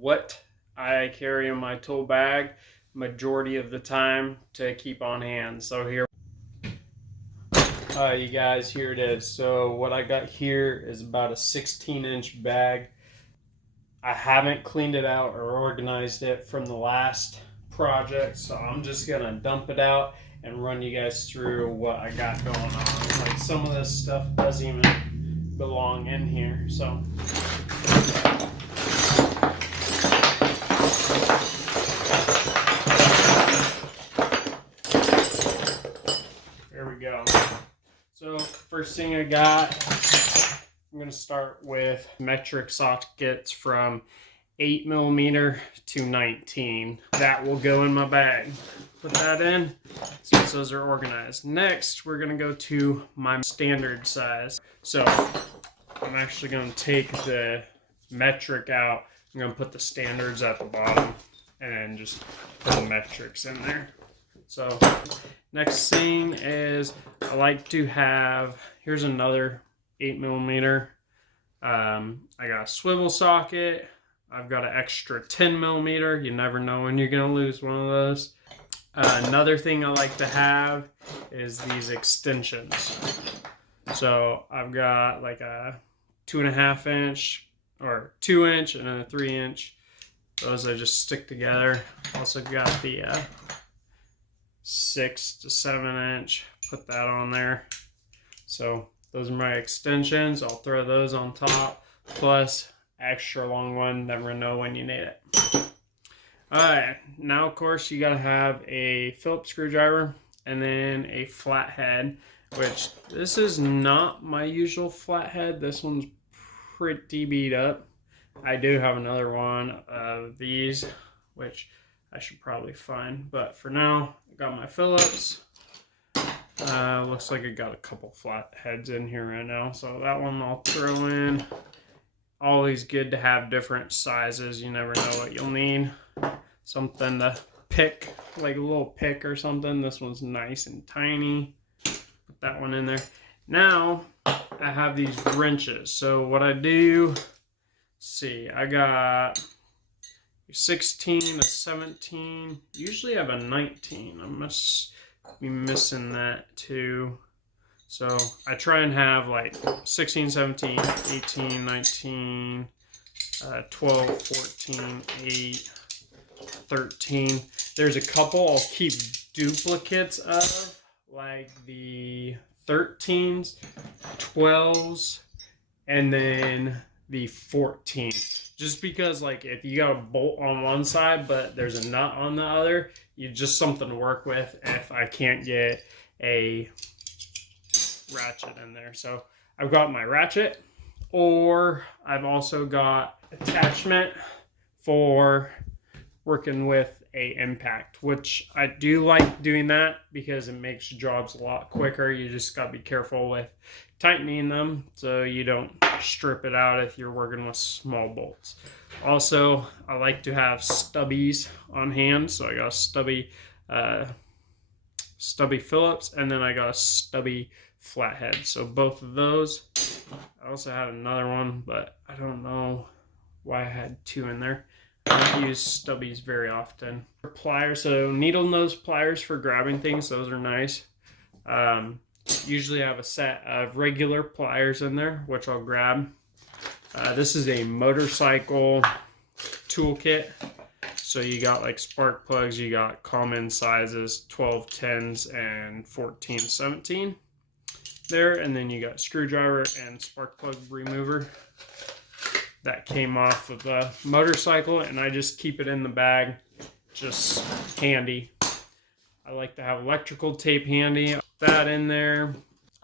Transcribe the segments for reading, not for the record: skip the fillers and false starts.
what I carry in my tool bag majority of the time to keep on hand. So here, you guys, here it is. So what I got here is about a 16-inch bag. I haven't cleaned it out or organized it from the last project, so I'm just gonna dump it out and run you guys through what I got going on. Like, some of this stuff doesn't even belong in here, so there we go. So first thing I got, I'm going to start with metric sockets from 8mm to 19. That will go in my bag. Put that in since those are organized. Next, we're going to go to my standard size. So I'm actually going to take the metric out. I'm going to put the standards at the bottom and just put the metrics in there. So next thing is I like to have, here's another 8mm. I got a swivel socket. I've got an extra 10mm. You never know when you're gonna lose one of those. Another thing I like to have is these extensions. So I've got like a 2.5 inch or 2 inch and then a 3 inch. Those I just stick together. Also got the 6 to 7 inch. Put that on there. So those are my extensions. I'll throw those on top. Plus extra long one. Never know when you need it. Alright, now of course you gotta have a Phillips screwdriver and then a flathead, which this is not my usual flathead. This one's pretty beat up. I do have another one of these, which I should probably find, but for now I got my Phillips. Looks like I got a couple flat heads in here right now, so that one I'll throw in. Always good to have different sizes. You never know what you'll need. Something to pick, like a little pick or something. This one's nice and tiny. Put that one in there. Now I have these wrenches. So what I do, see, I got 16 to 17. Usually I have a 19. I must be missing that too. So I try and have like 16, 17, 18, 19, 12, 14, 8, 13. There's a couple I'll keep duplicates of, like the 13s, 12s, and then the 14. Just because, like, if you got a bolt on one side but there's a nut on the other, you just something to work with if I can't get a ratchet in there. So I've got my ratchet, or I've also got attachment for working with a impact, which I do like doing that because it makes jobs a lot quicker. You just got to be careful with tightening them so you don't strip it out if you're working with small bolts. Also, I like to have stubbies on hand, so I got a stubby Phillips, and then I got a stubby flathead. So both of those. I also had another one, but I don't know why I had two in there. I don't use stubbies very often. Pliers, so needle nose pliers for grabbing things. Those are nice. Usually I have a set of regular pliers in there, which I'll grab. This is a motorcycle toolkit. So you got like spark plugs, you got common sizes, 12, 10s, and 14, 17 there. And then you got screwdriver and spark plug remover. That came off of the motorcycle, and I just keep it in the bag, just handy. I like to have electrical tape handy. That in there.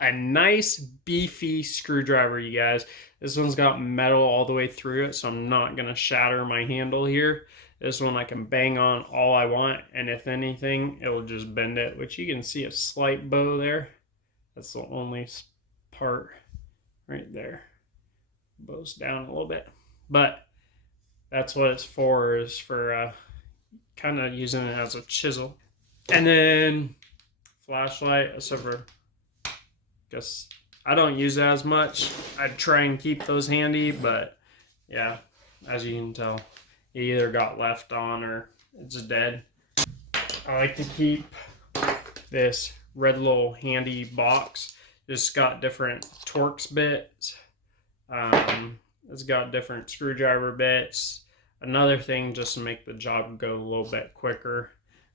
A nice beefy screwdriver, you guys. This one's got metal all the way through it, so I'm not going to shatter my handle here. This one I can bang on all I want, and if anything, it'll just bend it, which you can see a slight bow there. That's the only part right there. Bows down a little bit, but that's what it's for, is for kind of using it as a chisel. And then flashlight, except for, guess I don't use it as much. I try and keep those handy, but yeah, as you can tell, it either got left on or it's dead. I like to keep this red little handy box. It's got different Torx bits. It's got different screwdriver bits. Another thing, just to make the job go a little bit quicker,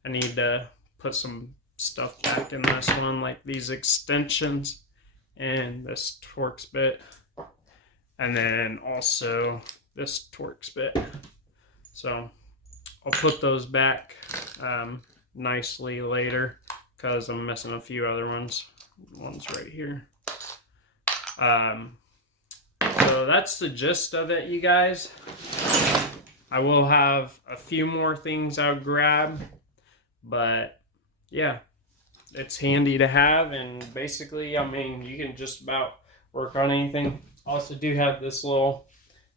I need to put some stuff back in this one, like these extensions and this Torx bit, and then also this Torx bit. So I'll put those back nicely later because I'm missing a few other ones. One's right here. So that's the gist of it, you guys. I will have a few more things I'll grab, but yeah, it's handy to have, and basically, I mean, you can just about work on anything. Also do have this little,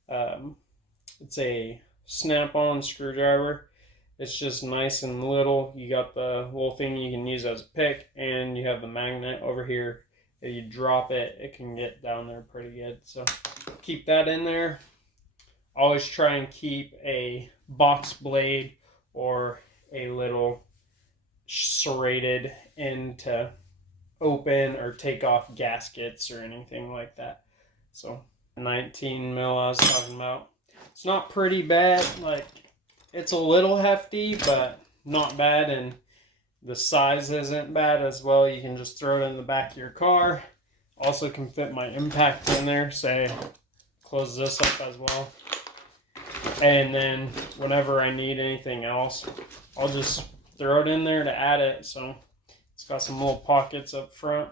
it's a snap-on screwdriver. It's just nice and little. You got the little thing you can use as a pick, and you have the magnet over here. If you drop it, it can get down there pretty good. So keep that in there. Always try and keep a box blade or a little serrated end to open or take off gaskets or anything like that. So 19 mil I was talking about. It's not pretty bad. Like, it's a little hefty, but not bad, and the size isn't bad as well. You can just throw it in the back of your car. Also can fit my impact in there. Say, close this up as well. And then whenever I need anything else, I'll just throw it in there to add it. So it's got some little pockets up front.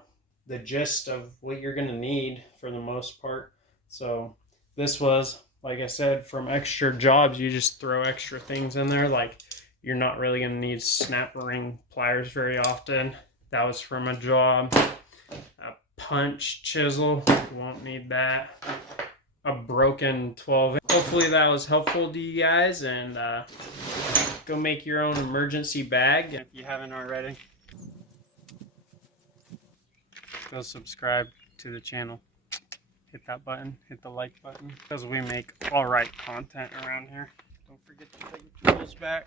The gist of what you're going to need for the most part. So this was, like I said, from extra jobs. You just throw extra things in there. Like, you're not really going to need snap ring pliers very often. That was from a job. A punch chisel, you won't need that. A broken 12. Hopefully that was helpful to you guys, and go make your own emergency bag if you haven't already. Go subscribe to the channel. Hit that button, hit the like button, because we make alright content around here. Don't forget to take your tools back.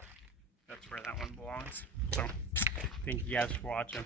That's where that one belongs. So, thank you guys for watching.